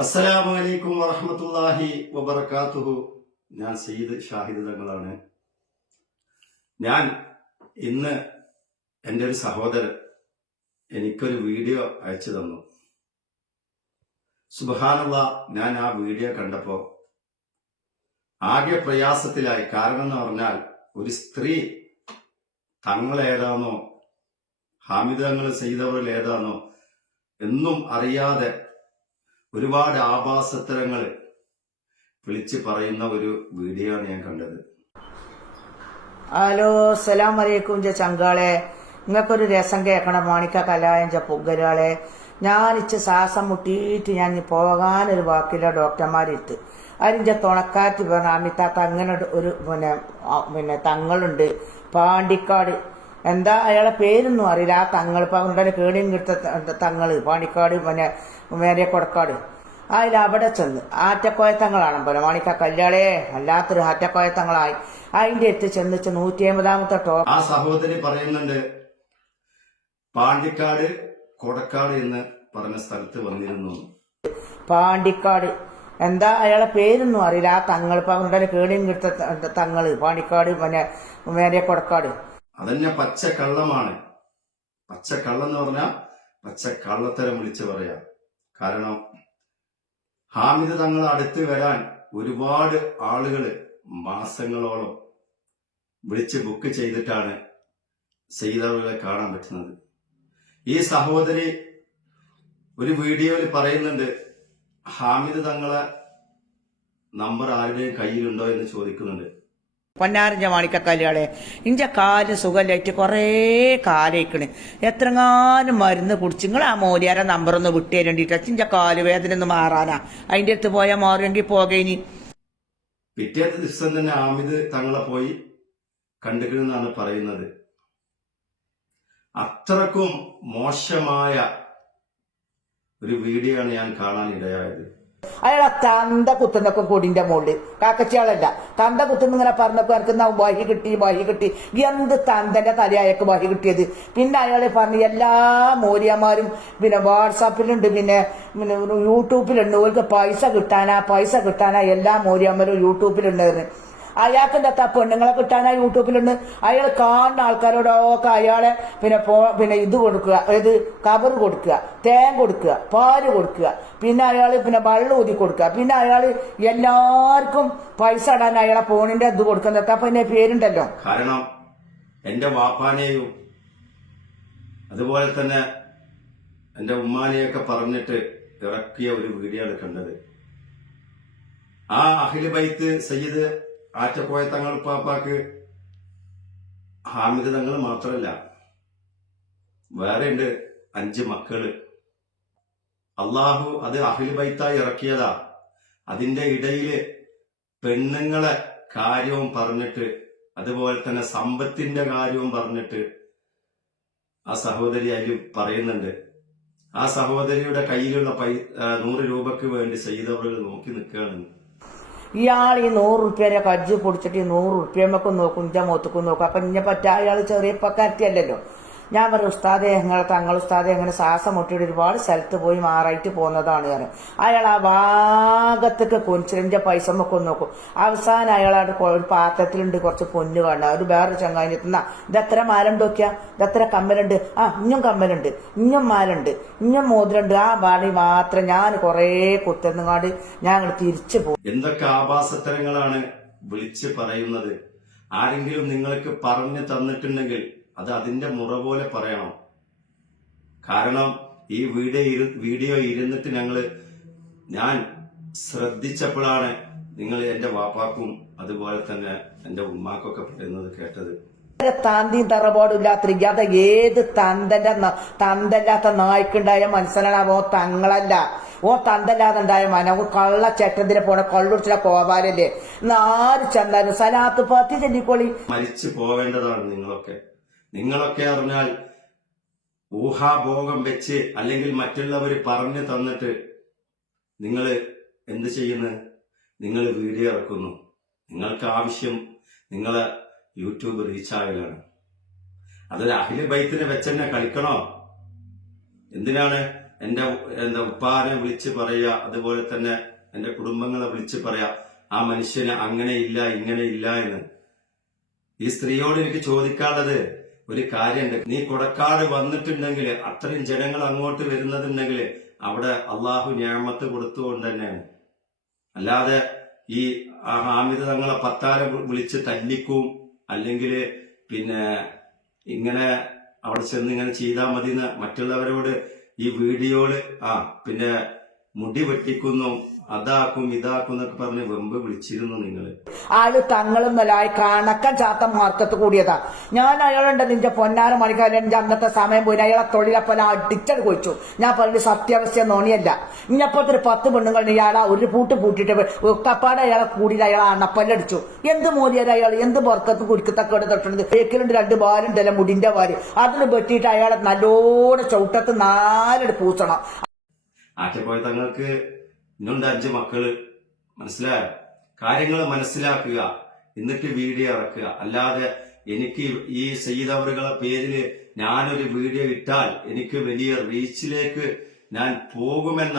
അസ്സലാമു അലൈക്കും വറഹ്മത്തുള്ളാഹി വബറകാതുഹു. ഞാൻ സയ്യിദ് ഷാഹിദ് തങ്ങളാണ്. ഞാൻ ഇന്ന് എൻ്റെ ഒരു സഹോദരൻ എനിക്കൊരു വീഡിയോ അയച്ചു തന്നു. സുബ്ഹാനല്ലാഹ്, ഞാൻ ആ വീഡിയോ കണ്ടപ്പോൾ ആകെ പ്രയാസത്തിലായി. കാരണം എന്ന് പറഞ്ഞാൽ, ഒരു സ്ത്രീ തങ്ങളേതാണോ ഹാമിദ് തങ്ങൾ സയ്യിദ് ഏതാണോ എന്നും അറിയാതെ ഒരുപാട് ആഭാസത്തരങ്ങൾ വിളിച്ച് പറയുന്ന ഒരു വീഡിയോ ആണ് ഞാൻ കണ്ടത്. ഹലോ, അസ്സലാം വലൈക്കും ചങ്കാളെ. നിങ്ങൾക്കൊരു രസം കേൾക്കണം. മാണിക്ക കലായഞ്ച പുകരാളെ. ഞാനിച്ച് ശ്വാസം മുട്ടിയിട്ട് ഞാൻ പോകാനൊരു വാക്കില്ല ഡോക്ടർമാരെടുത്ത്. അതിൻ്റെ തുണക്കാറ്റ് പറഞ്ഞ അമിതാത്ത അങ്ങനെ ഒരു പിന്നെ തങ്ങളുണ്ട് പാണ്ടിക്കാട്. എന്താ അയാളെ പേരൊന്നും അറിയില്ല. ആ തങ്ങൾ ഇപ്പം ഉണ്ടല്ലോ കേണിയും കിട്ട തങ്ങൾ പാണ്ടിക്കാട് മേരെ കൊടക്കാട്. അതിൽ അവിടെ ചെന്ന് ആറ്റക്കോയത്തങ്ങളാണ് പോലെ മാണിക്ക കല്യാളെ അല്ലാത്തൊരു ആറ്റക്കോയത്തങ്ങളായി. അതിന്റെ അടുത്ത് ചെന്നിച്ച് 150-ാമത്തെ ആ സഹോദരി പറയുന്നുണ്ട്, പാണ്ടിക്കാട് കൊടക്കാട് എന്ന് പറഞ്ഞ സ്ഥലത്ത് വന്നിരുന്നു. പാണ്ടിക്കാട് എന്താ അയാളെ പേരൊന്നും അറിയില്ല. ആ തങ്ങൾ ഇപ്പം ഉണ്ടല്ലോ കേണിയും കിട്ട തങ്ങൾ പാണ്ടിക്കാട് മേരെ കൊടക്കാട്. അതന്നെ പച്ച കള്ളമാണ്. പച്ച കള്ളം എന്ന് പറഞ്ഞാൽ പച്ച കള്ളത്തരം വിളിച്ചു പറയാ. കാരണം ഹാമിദ് തങ്ങൾ അടുത്ത് വരാൻ ഒരുപാട് ആളുകള് മാസങ്ങളോളം വിളിച്ച് ബുക്ക് ചെയ്തിട്ടാണ് സയ്യിദുകളെ കാണാൻ പറ്റുന്നത്. ഈ സഹോദരി ഒരു വീഡിയോയിൽ പറയുന്നുണ്ട്, ഹാമിദ് തങ്ങളെ നമ്പർ ആരുടെയും കയ്യിലുണ്ടോ എന്ന് ചോദിക്കുന്നുണ്ട്. പൊന്നാരഞ്ച മാണിക്ക കല്യാളെ, ഇഞ്ച കാല് സുഖമില്ലായിട്ട് കുറേ കാലയിക്കണ്. എത്രങ്ങാനും മരുന്ന് കുടിച്ച് നിങ്ങൾ ആ മോലിയാരെ നമ്പറൊന്ന് വിട്ടു തരേണ്ടിട്ട് ഇഞ്ച കാല് വേദന ഒന്ന് മാറാനാ. അതിന്റെ അടുത്ത് പോയാൽ മാറുമെങ്കിൽ പോകേനി. പിറ്റേ ദിവസം തന്നെ ഹാമിദ് തങ്ങളെ പോയി കണ്ടുകില്ലെന്നാണ് പറയുന്നത്. അത്രക്കും മോശമായ ഒരു വീഡിയോ ആണ് ഞാൻ കാണാൻ ഇടയായത്. അയാളെ തന്ത കുത്തുന്നൊക്കെ കൊടിന്റെ മുകളിൽ കാക്കച്ചിയാളല്ല തന്ത കുത്തുന്ന ഇങ്ങനെ പറഞ്ഞപ്പോ എനിക്ക് വഹി കിട്ടി എന്ത് തന്തന്റെ തലയായക്ക് വഹി കിട്ടിയത്. പിന്നെ അയാളെ പറഞ്ഞ് എല്ലാ മോലിയന്മാരും പിന്നെ വാട്സാപ്പിലുണ്ട്, പിന്നെ യൂട്യൂബിലുണ്ട്. ഓർക്ക് പൈസ കിട്ടാനാ എല്ലാ മോലിയന്മാരും യൂട്യൂബിലുണ്ടായിരുന്നു. അയാൾക്കെന്താ പെണ്ണുങ്ങളെ കിട്ടാനാ യൂട്യൂബിലുണ്ട്. അയാൾ കാണുന്ന ആൾക്കാരോടൊക്കെ അയാളെ പിന്നെ ഇത് കൊടുക്കുക, ഇത് കവർ കൊടുക്കുക, തേൻ കൊടുക്കുക, പാല് കൊടുക്കുക, പിന്നെ അയാൾ വെള്ളം ഊതി കൊടുക്കുക, പിന്നെ അയാൾ എല്ലാവർക്കും പൈസ ഇടാൻ അയാളെ ഫോണിന്റെ ഇത് കൊടുക്കുന്നതൊക്കെ. അപ്പൊ എന്നെ പേരുണ്ടല്ലോ. കാരണം എന്റെ വാപ്പാനെയും അതുപോലെ തന്നെ എന്റെ ഉമ്മാനെയൊക്കെ പറഞ്ഞിട്ട് ഇറക്കിയ ഒരു വീഡിയോ ആണ് കണ്ടത്. ആ അഖില് ബൈത്ത് സയ്യിദ് ആറ്റക്കോയ തങ്ങൾ പാപ്പാക്ക് ഹാമിദ് തങ്ങൾ മാത്രമല്ല, വേറെ ഉണ്ട് 5 മക്കള്. അള്ളാഹു അത് അഖില് ബൈത്തായി ഇറക്കിയതാ. അതിന്റെ ഇടയില് പെണ്ണുങ്ങളെ കാര്യവും പറഞ്ഞിട്ട് അതുപോലെ തന്നെ സമ്പത്തിന്റെ കാര്യവും പറഞ്ഞിട്ട് ആ സഹോദരി അതിൽ പറയുന്നുണ്ട്. ആ സഹോദരിയുടെ കയ്യിലുള്ള 100 രൂപക്ക് വേണ്ടി സയ്യിദ് അവറുകൾ നോക്കി നിൽക്കുകയാണ്. ഇയാൾ ഈ 100 റുപ്യേരെ കജ്ജ് പൊടിച്ചിട്ട് 100 റുപ്യമൊക്കെ നോക്കും, ഇഞ്ച മുഖത്തേക്കും നോക്കും. അപ്പൊ ഇന്നെ പറ്റ അയാൾ ചെറിയ പക്കാരത്തിയല്ലല്ലോ. ഞാൻ പറഞ്ഞു, ഉസ്താദെ തങ്ങൾ ഉസ്താദെ അങ്ങനെ ശ്വാസം മുട്ടിയിട്ട് ഒരുപാട് സ്ഥലത്ത് പോയി മാറായിട്ട് പോകുന്നതാണ് ഞാൻ. അയാൾ ആ ഭാഗത്തൊക്കെ കൊഞ്ചിന്റെ പൈസ ഒക്കെ നോക്കും. അവസാനം അയാളാണ് ഒരു പാത്രത്തിലുണ്ട് കുറച്ച് പൊന്ന് കാണുക. ഒരു വേറൊരു ചങ്ങായി എത്തുന്ന ഇതെത്ര മാലുണ്ട് നോക്കിയാ, ഇതെത്ര കമ്മലുണ്ട്, ഇഞ്ഞും കമ്മലുണ്ട്, ഇഞ്ഞും മാലുണ്ട്, ഇഞ്ഞും മോതിരണ്ട്. ആ വാണി മാത്രം ഞാൻ കുറേ കുത്തുന്നുകാണ്ട് ഞാൻ തിരിച്ചു പോകും. എന്തൊക്കെ ആഭാസത്തരങ്ങളാണ് വിളിച്ച് പറയുന്നത്. ആരെങ്കിലും നിങ്ങൾക്ക് പറഞ്ഞു തന്നിട്ടുണ്ടെങ്കിൽ അത് അതിന്റെ മുറ പോലെ പറയണം. കാരണം ഈ വീഡിയോ ഇരുന്നിട്ട് ഞാൻ ശ്രദ്ധിച്ചപ്പോഴാണ് നിങ്ങൾ എന്റെ വാപ്പാക്കും അതുപോലെ തന്നെ എന്റെ ഉമ്മാക്കൊക്കെ പറയുന്നത് കേട്ടത്. തന്തിയും തറപാടും ഇല്ലാത്ത അത് ഏത് തന്തല്ലാത്ത നായ്ക്കുണ്ടായ മനസ്സിലാവോ തങ്ങളല്ല. തന്തല്ലാതെ ഉണ്ടായ മനവും കള്ള ചെട്ടത്തിനെ പോണ കള്ളുടിച്ച കോപാലല്ലേ. ആര് ചെന്നാലും സലാത്ത് പത്തി ചെല്ലിക്കോളി. മരിച്ചു പോവേണ്ടതാണ് നിങ്ങളൊക്കെ അറിഞ്ഞാൽ ഊഹാഭോഗം വെച്ച് അല്ലെങ്കിൽ മറ്റുള്ളവർ പറഞ്ഞു തന്നിട്ട് നിങ്ങൾ എന്ത് ചെയ്യുന്നു? നിങ്ങൾ വീഡിയോ ഇറക്കുന്നു. നിങ്ങൾക്ക് ആവശ്യം നിങ്ങളെ യൂട്യൂബ് റീച്ചായാലാണ്. അതൊരു അഹ്ലു ബൈത്തിനെ വെച്ചെന്നെ കളിക്കണോ? എന്തിനാണ് എന്റെ ഉപ്പാനെ വിളിച്ച് പറയാ, അതുപോലെ തന്നെ എന്റെ കുടുംബങ്ങളെ വിളിച്ച് പറയാ ആ മനുഷ്യന് അങ്ങനെ ഇല്ല ഇങ്ങനെ ഇല്ല എന്ന്. ഈ സ്ത്രീയോട് എനിക്ക് ചോദിക്കാനുള്ളത് ഒരു കാര്യമുണ്ട്. നീ കൊടക്കാട് വന്നിട്ടുണ്ടെങ്കിൽ, അത്രയും ജനങ്ങൾ അങ്ങോട്ട് വരുന്നതുണ്ടെങ്കിൽ അവിടെ അള്ളാഹു ഞാമത്ത് കൊടുത്തുകൊണ്ട് തന്നെയാണ്. അല്ലാതെ ഈ ഹാമിദ് തങ്ങളെ പത്താരെ വിളിച്ച് തല്ലിക്കും, അല്ലെങ്കിൽ പിന്നെ ഇങ്ങനെ അവിടെ ചെന്ന് ഇങ്ങനെ ചെയ്താൽ മതി എന്ന് മറ്റുള്ളവരോട് ഈ വീഡിയോയില് പിന്നെ മുടി വെട്ടിക്കുന്നു, അതാക്കും ഇതാക്കും എന്നൊക്കെ പറഞ്ഞ് വെമ്പ് വിളിച്ചിരുന്നു നിങ്ങള്. ആള് തങ്ങളൊന്നല്ലായി കണക്കൻ ചാത്ത മാർക്കത്ത് കൂടിയതാ. ഞാൻ അയാളുണ്ട് നിന്റെ പൊന്നാര മണിക്കാരൻ എന്റെ അന്നത്തെ സമയം പോയി അയാളെ തൊഴിലപ്പല അടിച്ചത് കൊഴിച്ചു. ഞാൻ പറഞ്ഞ സത്യാവസ്ഥ നോണിയല്ല. ഇങ്ങപ്പോഴത്തെ ഒരു 10 പെണ്ണുങ്ങൾ ഇയാളെ ഒരു പൂട്ടിട്ട് കപ്പാട് അയാളെ കൂടിയിട്ട് അയാളെ അണപ്പല്ലടിച്ചു. എന്ത് മോദിയാൽ അയാൾ എന്ത് പുറക്കത്ത് കുടിക്കത്തൊക്കെ തൊട്ടുണ്ട്. ബേക്കിലുണ്ട് 2 ബാലുണ്ടല്ലോ മുടിന്റെ വാര്, അതിന് വെട്ടിയിട്ട് അയാളെ നല്ലോണം ചവിട്ടത്ത് 4 പൂച്ചണം. ആറ്റപ്പോയ തങ്ങൾക്ക് ഇന്നുണ്ട് 5 മക്കള്. മനസ്സിലായോ? കാര്യങ്ങൾ മനസ്സിലാക്കുക, എന്നിട്ട് വീഡിയോ ഇറക്കുക. അല്ലാതെ എനിക്ക് ഈ സയ്യിദ് അവറുകളെ പേരില് ഞാനൊരു വീഡിയോ ഇട്ടാൽ എനിക്ക് വലിയ റീച്ചിലേക്ക് ഞാൻ പോകുമെന്ന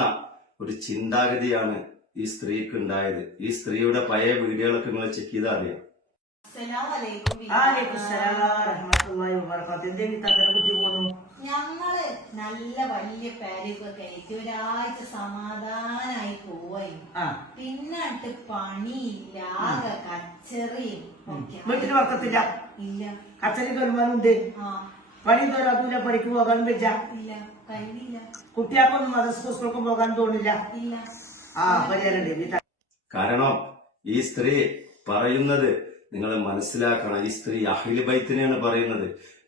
ഒരു ചിന്താഗതിയാണ് ഈ സ്ത്രീക്ക് ഉണ്ടായത്. ഈ സ്ത്രീയുടെ പഴയ വീഡിയോകളൊക്കെ നിങ്ങൾ ചെക്ക് ചെയ്താൽ അറിയാം. ഞങ്ങള് നല്ല വലിയ പേരൊക്കെ ആയിട്ട് ഒരാഴ്ച സമാധാനായി പോയി. പിന്നിട്ട് പണിയില്ല, ആകെ കച്ചറിയും വീട്ടിന് വർക്കത്തില്ല, ഇല്ല. കച്ചറി വരുമാനമുണ്ട്, പണി തോരാത്തൂല, പണിക്ക് പോകാൻ വെച്ച ഇല്ല, കഴിയില്ല. കുട്ടികൾക്കൊന്നും സ്കൂൾക്കും പോകാൻ തോന്നില്ല. ഇല്ല. കാരണം ഈ സ്ത്രീ പറയുന്നത് നിങ്ങൾ മനസ്സിലാക്കണം. ഈ സ്ത്രീ അഹ്ലു ബൈത്തിനെയാണ് പറയുന്നത്.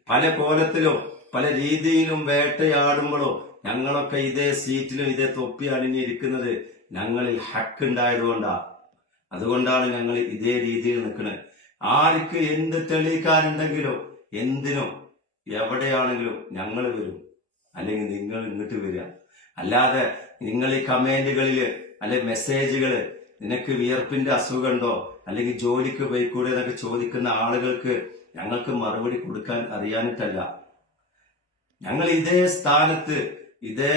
പല കോലത്തിലും പല രീതിയിലും വേട്ടയാടുമ്പോഴോ ഞങ്ങളൊക്കെ ഇതേ സീറ്റിലും ഇതേ തൊപ്പി അണിഞ്ഞിരിക്കുന്നത് ഞങ്ങളിൽ ഹക്ക് ഉണ്ടായതുകൊണ്ടാ. അതുകൊണ്ടാണ് ഞങ്ങൾ ഇതേ രീതിയിൽ നിൽക്കുന്നത്. ആർക്ക് എന്ത് തെളിയിക്കാനുണ്ടെങ്കിലോ എന്തിനോ എവിടെയാണെങ്കിലും ഞങ്ങൾ വരും, അല്ലെങ്കിൽ നിങ്ങൾ ഇങ്ങോട്ട് വരിക. അല്ലാതെ നിങ്ങൾ ഈ കമന്റുകളില് അല്ലെ മെസ്സേജുകള് നിനക്ക് വിയർപ്പിന്റെ അസുഖമുണ്ടോ അല്ലെങ്കിൽ ജോലിക്ക് പോയിക്കൂടെ എന്നൊക്കെ ചോദിക്കുന്ന ആളുകൾക്ക് ഞങ്ങൾക്ക് മറുപടി കൊടുക്കാൻ അറിയാനിട്ടല്ല. ഞങ്ങൾ ഇതേ സ്ഥാനത്ത് ഇതേ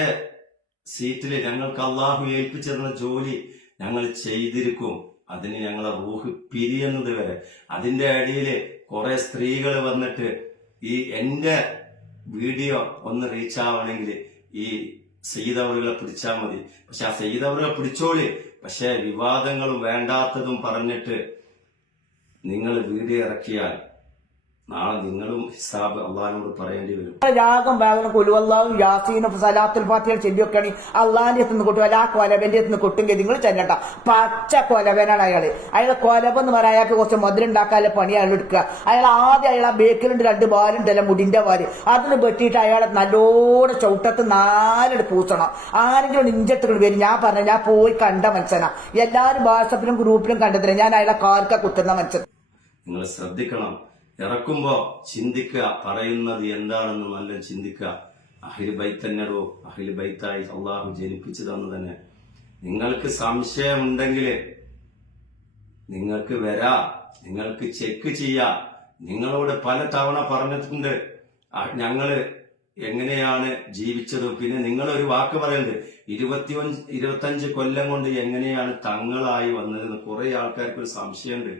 സീറ്റില് ഞങ്ങൾക്ക് അള്ളാഹു ഏൽപ്പിച്ചിരുന്ന ജോലി ഞങ്ങൾ ചെയ്തിരിക്കും. അതിന് ഞങ്ങളെ റൂഹ് പിരിയുന്നത് വരെ. അതിന്റെ അടിയില് കുറെ സ്ത്രീകൾ വന്നിട്ട് ഈ എന്റെ വീഡിയോ ഒന്ന് റീച്ച് ആവണമെങ്കിൽ ഈ സയ്യിദ് അവറുകളെ പിടിച്ചാൽ മതി. പക്ഷെ ആ സയ്യിദ് അവറുകളെ പിടിച്ചോളി, പക്ഷെ വിവാദങ്ങളും വേണ്ടാത്തതും പറഞ്ഞിട്ട് നിങ്ങൾ വീഡിയോ ഇറക്കിയാൽ നാളെ നിങ്ങളും ഹിസാബ് അള്ളാഹിനോട് പറയേണ്ടി വരും. രാഗം വേഗം കൊലുവല്ലാവും യാസീനും സലാത്തുൽ ഫാത്തിഹ ചെല്ലിയൊക്കെയാണ് അള്ളാഹിന്റെ എത്തുന്ന കൊട്ടും അല്ല ആ കൊലവന്റെ എത്തുന്ന കൊട്ടുമെങ്കിൽ നിങ്ങൾ ചെല്ലണ്ട. പച്ച കൊലവനാണ് അയാള്. കൊലവെന്ന് പറയാൻ അയാൾക്ക് കുറച്ച് മുതലുണ്ടാക്കാനുള്ള പണി അയാൾ എടുക്കുക. അയാൾ ആദ്യം അയാളെ ബേക്കിലുണ്ട് 2 ബാലുണ്ടല്ലോ മുടിന്റെ വാര്, അതിന് വെട്ടിയിട്ട് അയാളെ നല്ലോണം ചവിട്ടത്ത് 4 പൂച്ചണം. ആരെങ്കിലും നെഞ്ചെത്തുകൾ വരും. ഞാൻ പറഞ്ഞ ഞാൻ പോയി കണ്ട മനുഷ്യനാ. എല്ലാരും വാട്സപ്പിലും ഗ്രൂപ്പിലും കണ്ടതില്ല. ഞാൻ അയാളെ കാർക്ക കുത്തുന്ന മനുഷ്യൻ. നിങ്ങൾ ശ്രദ്ധിക്കണം. ഇറക്കുമ്പോ ചിന്തിക്കുക, പറയുന്നത് എന്താണെന്ന് നല്ല ചിന്തിക്കുക. അഹ്ലു ബൈത്ത് തന്നെടോ, അഹ്ലു ബൈത്തായി അള്ളാഹു ജനിപ്പിച്ചു തന്നു തന്നെ. നിങ്ങൾക്ക് സംശയമുണ്ടെങ്കിൽ നിങ്ങൾക്ക് വരാ, നിങ്ങൾക്ക് ചെക്ക് ചെയ്യാം. നിങ്ങളോട് പല തവണ പറഞ്ഞിട്ടുണ്ട് ഞങ്ങള് എങ്ങനെയാണ് ജീവിച്ചത്. പിന്നെ നിങ്ങളൊരു വാക്ക് പറയുന്നത് 25 കൊല്ലം കൊണ്ട് എങ്ങനെയാണ് തങ്ങളായി വന്നതെന്ന് കുറെ ആൾക്കാർക്ക് ഒരു സംശയമുണ്ട്.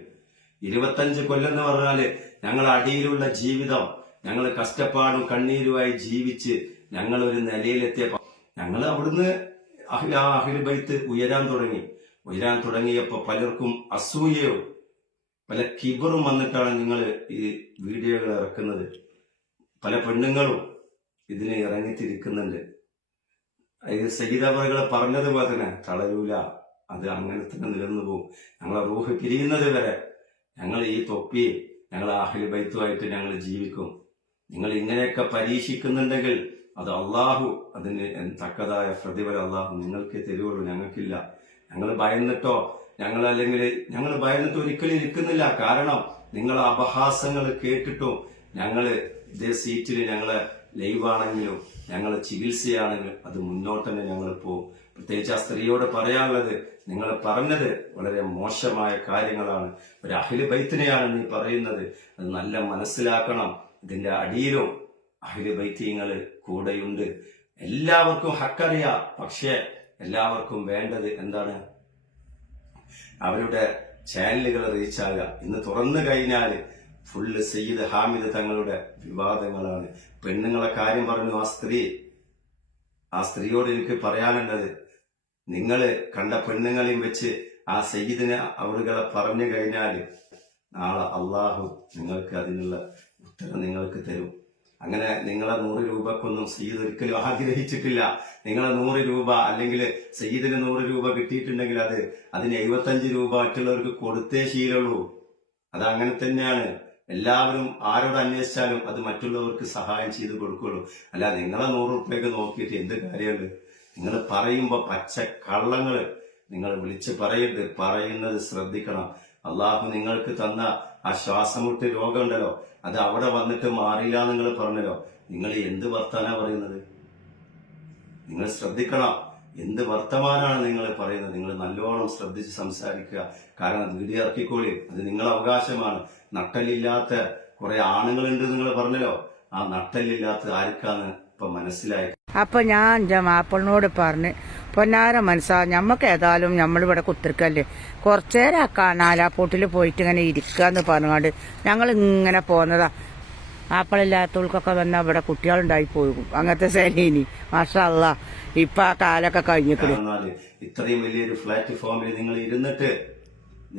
25 കൊല്ലം എന്ന് പറഞ്ഞാല് ഞങ്ങൾ അടിയിലുള്ള ജീവിതം, ഞങ്ങൾ കഷ്ടപ്പാടും കണ്ണീരുമായി ജീവിച്ച് ഞങ്ങൾ ഒരു നിലയിലെത്തിയപ്പോ ഞങ്ങൾ അവിടുന്ന് അഹ്ലു ബൈത്ത് ഉയരാൻ തുടങ്ങിയപ്പോ പലർക്കും അസൂയയോ പല കിബറും വന്നിട്ടാണ് നിങ്ങൾ ഈ വീഡിയോകൾ ഇറക്കുന്നത്. പല പെണ്ണുങ്ങളും ഇതിന് ഇറങ്ങിത്തിരിക്കുന്നുണ്ട്. സയ്യിദ് അവറുകൾ പറഞ്ഞതുപോലെ തന്നെ തളരൂല, അത് അങ്ങനെ തന്നെ നിലനിന്നു പോകും. ഞങ്ങളെ റൂഹ് പിരിയുന്നത് വരെ ഞങ്ങൾ ഈ തൊപ്പി ഞങ്ങൾ അഹ്ലു ബൈത്തുമായിട്ട് ഞങ്ങൾ ജീവിക്കും. നിങ്ങൾ ഇങ്ങനെയൊക്കെ പരീക്ഷിക്കുന്നുണ്ടെങ്കിൽ അത് അള്ളാഹു അതിന് തക്കതായ പ്രതിഫലം അള്ളാഹു നിങ്ങൾക്ക് തരുവുള്ളൂ, ഞങ്ങൾക്കില്ല. ഞങ്ങൾ ഭയന്നിട്ടോ ഞങ്ങൾ ഭയന്നിട്ട് ഒരിക്കലും ഇരിക്കുന്നില്ല. കാരണം നിങ്ങളെ അപഹാസങ്ങൾ കേട്ടിട്ടും ഞങ്ങൾ ഇതേ സീറ്റിൽ ഞങ്ങളെ ലൈവാണെങ്കിലും ഞങ്ങളെ ചികിത്സയാണെങ്കിലും അത് മുന്നോട്ട് തന്നെ ഞങ്ങൾ പോകും. പ്രത്യേകിച്ച് ആ സ്ത്രീയോട് പറയാനുള്ളത്, നിങ്ങൾ പറഞ്ഞത് വളരെ മോശമായ കാര്യങ്ങളാണ്. ഒരു അഹ്ലു ബൈത്തിനെയാണ് നീ പറയുന്നത്, അത് നല്ല മനസ്സിലാക്കണം. ഇതിന്റെ അടിയിലും അഹ്ലു ബൈത്തിങ്ങൾ കൂടെയുണ്ട്. എല്ലാവർക്കും ഹക്കറിയാം. പക്ഷെ എല്ലാവർക്കും വേണ്ടത് എന്താണ്? അവരുടെ ചാനലുകൾ റീച്ച് ആകുക. ഇന്ന് തുറന്നു കഴിഞ്ഞാൽ ഫുള്ള് സയ്യിദ് ഹാമിദ് തങ്ങളുടെ വിവാദങ്ങളാണ്. പെണ്ണുങ്ങളെ കാര്യം പറഞ്ഞു ആ സ്ത്രീയോട് എനിക്ക് പറയാനുള്ളത്, നിങ്ങൾ കണ്ട പെണ്ണുങ്ങളെയും വെച്ച് ആ സയ്യിദിനെ അവരുകളെ പറഞ്ഞു കഴിഞ്ഞാൽ നാളെ അള്ളാഹു നിങ്ങൾക്ക് അതിനുള്ള ഉത്തരം നിങ്ങൾക്ക് തരും. അങ്ങനെ നിങ്ങളെ 100 രൂപക്കൊന്നും സയ്യിദ് ഒരിക്കലും ആഗ്രഹിച്ചിട്ടില്ല. നിങ്ങളെ 100 രൂപ അല്ലെങ്കിൽ സയ്യിദിന് 100 രൂപ കിട്ടിയിട്ടുണ്ടെങ്കിൽ അതിന് 75 രൂപ മറ്റുള്ളവർക്ക് കൊടുത്തേ ശീലമുള്ളൂ. അത് അങ്ങനെ തന്നെയാണ്. എല്ലാവരും ആരോട് അന്വേഷിച്ചാലും അത് മറ്റുള്ളവർക്ക് സഹായം ചെയ്ത് കൊടുക്കുള്ളൂ. അല്ല നിങ്ങളെ 100 രൂപയ്ക്ക് നോക്കിയിട്ട് എന്ത് കാര്യമുണ്ട്? നിങ്ങൾ പറയുമ്പോ പച്ച കള്ളങ്ങള് നിങ്ങൾ വിളിച്ച് പറയരുത്. പറയുന്നത് ശ്രദ്ധിക്കണം. അള്ളാഹു നിങ്ങൾക്ക് തന്ന ആ ശ്വാസമുട്ട് രോഗം ഉണ്ടല്ലോ, അത് അവിടെ വന്നിട്ട് മാറില്ല നിങ്ങൾ പറഞ്ഞല്ലോ. നിങ്ങൾ എന്ത് വർത്താനാ പറയുന്നത്? നിങ്ങൾ ശ്രദ്ധിക്കണം. എന്ത് വർത്തമാനാണ് നിങ്ങൾ പറയുന്നത്? നിങ്ങൾ നല്ലോണം ശ്രദ്ധിച്ച് സംസാരിക്കുക. കാരണം വീഡിയോ ഇറക്കിക്കോളി, അത് നിങ്ങളെ അവകാശമാണ്. നട്ടലില്ലാത്ത കുറെ ആണുങ്ങളുണ്ട് നിങ്ങൾ പറഞ്ഞല്ലോ. ആ നട്ടലില്ലാത്ത ആർക്കാന്ന് ഇപ്പൊ മനസ്സിലായി. അപ്പൊ ഞാൻ എന്റെ മാപ്പിളിനോട് പറഞ്ഞ്, പൊന്നാര മനസ്സാ, ഞമ്മക്ക് ഏതായാലും നമ്മളിവിടെ കുത്തിരിക്കല്ലേ, കുറച്ചേരം ആ കാനാലാപ്പോട്ടിൽ പോയിട്ട് ഇങ്ങനെ ഇരിക്കാന്ന് പറഞ്ഞുകൊണ്ട് ഞങ്ങൾ ഇങ്ങനെ പോന്നതാ. മാപ്പിളില്ലാത്തവർക്കൊക്കെ വന്നാൽ ഇവിടെ കുട്ടികളുണ്ടായി പോകും. അങ്ങനത്തെ ശൈലി മാഷാ അല്ലാ. ഇപ്പൊ ആ കാലൊക്കെ കഴിഞ്ഞിട്ട് ഇത്രയും വലിയൊരു പ്ലാറ്റ്ഫോമിൽ നിങ്ങൾ ഇരുന്നിട്ട്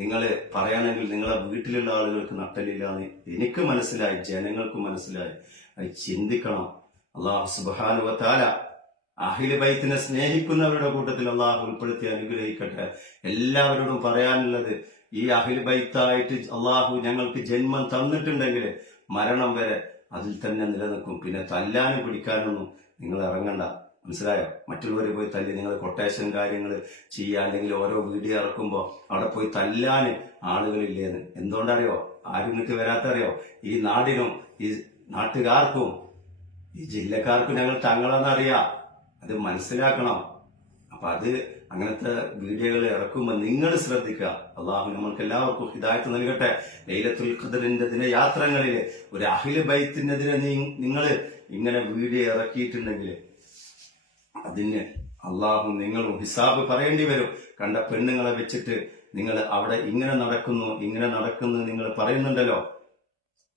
നിങ്ങൾ പറയണമെങ്കിൽ നിങ്ങളെ വീട്ടിലുള്ള ആളുകൾക്ക് നട്ടലില്ലാന്ന് എനിക്ക് മനസ്സിലായി, ജനങ്ങൾക്ക് മനസ്സിലായി. അത് ചിന്തിക്കണം. അള്ളാഹു സുബ്ഹാനഹു വ തആല അഹ്ലു ബൈത്തിനെ സ്നേഹിക്കുന്നവരുടെ കൂട്ടത്തിൽ അള്ളാഹു ഉൾപ്പെടുത്തി അനുഗ്രഹിക്കട്ടെ. എല്ലാവരോടും പറയാനുള്ളത്, ഈ അഹ്ലു ബൈത്തായിട്ട് അള്ളാഹു ഞങ്ങൾക്ക് ജന്മം തന്നിട്ടുണ്ടെങ്കിൽ മരണം വരെ അതിൽ തന്നെ നിലനിൽക്കും. പിന്നെ തല്ലാനും പിടിക്കാനൊന്നും നിങ്ങൾ ഇറങ്ങണ്ട. മനസ്സിലായോ? മറ്റുള്ളവർ പോയി തല്ലി നിങ്ങൾ കൊട്ടേഷൻ കാര്യങ്ങൾ ചെയ്യുക, അല്ലെങ്കിൽ ഓരോ വീഡിയോ ഇറക്കുമ്പോൾ അവിടെ പോയി തല്ലാന് ആളുകളില്ലേന്ന്. എന്തുകൊണ്ടറിയോ? ആരും ഇങ്ങോട്ട് വരാത്തറിയോ? ഈ നാടിനും ഈ നാട്ടുകാർക്കും ഈ ജില്ലക്കാർക്കും ഞങ്ങൾ തങ്ങളെന്നറിയാം. അത് മനസ്സിലാക്കണം. അപ്പൊ അത് അങ്ങനത്തെ വീഡിയോകൾ ഇറക്കുമ്പോൾ നിങ്ങൾ ശ്രദ്ധിക്കുക. അള്ളാഹു നമ്മൾക്ക് എല്ലാവർക്കും ഹിദായത്ത് നൽകട്ടെ. ലൈലത്തുൽ ഖദറിന്റെ ദിനയാത്രകളിൽ ഒരു അഹ്ലു ബൈത്തിന്റെ നിങ്ങൾ ഇങ്ങനെ വീഡിയോ ഇറക്കിയിട്ടുണ്ടെങ്കിൽ അതിന് അള്ളാഹു നിങ്ങളും ഹിസാബ് പറയേണ്ടി വരും. കണ്ട പെണ്ണുങ്ങളെ വെച്ചിട്ട് നിങ്ങൾ അവിടെ ഇങ്ങനെ നടക്കുന്നു നിങ്ങൾ പറയുന്നുണ്ടല്ലോ.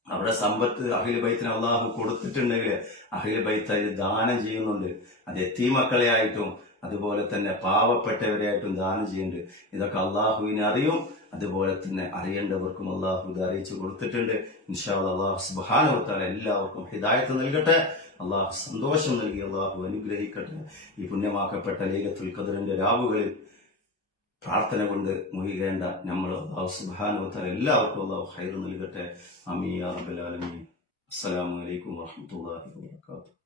അവിടെ സമ്പത്ത് അഹ്ലു ബൈത്തിന് അള്ളാഹു കൊടുത്തിട്ടുണ്ടെങ്കിൽ അഹ്ലു ബൈത്ത് അതിൽ ദാനം ചെയ്യുന്നുണ്ട്. അത് യതീമക്കളെ ആയിട്ടും അതുപോലെ തന്നെ പാവപ്പെട്ടവരെയായിട്ടും ദാനം ചെയ്യുന്നുണ്ട്. ഇതൊക്കെ അള്ളാഹുവിനെ അറിയും. അതുപോലെ തന്നെ അറിയേണ്ടവർക്കും അള്ളാഹു ഇത് അറിയിച്ചു കൊടുത്തിട്ടുണ്ട്. ഇൻഷാ അല്ലാഹ് സുബ്ഹാനഹു വ തആല എല്ലാവർക്കും ഹിദായത്ത് നൽകട്ടെ. അള്ളാഹു സന്തോഷം നൽകി അള്ളാഹു അനുഗ്രഹിക്കട്ടെ. ഈ പുണ്യമാക്കപ്പെട്ട ലൈലത്തുൽ ഖദറിന്റെ രാവുകളിൽ പ്രാർത്ഥന കൊണ്ട് മുഴുകേണ്ട നമ്മൾ അള്ളാഹു സുബ്ഹാനഹു വ തആല എല്ലാവർക്കും അള്ളാഹു ഖൈർ നൽകട്ടെ. ആമീൻ യാ റബ്ബൽ ആലമീൻ. അസ്സലാമു അലൈക്കും വറഹ്മത്തുള്ളാഹി വബറകാതുഹു.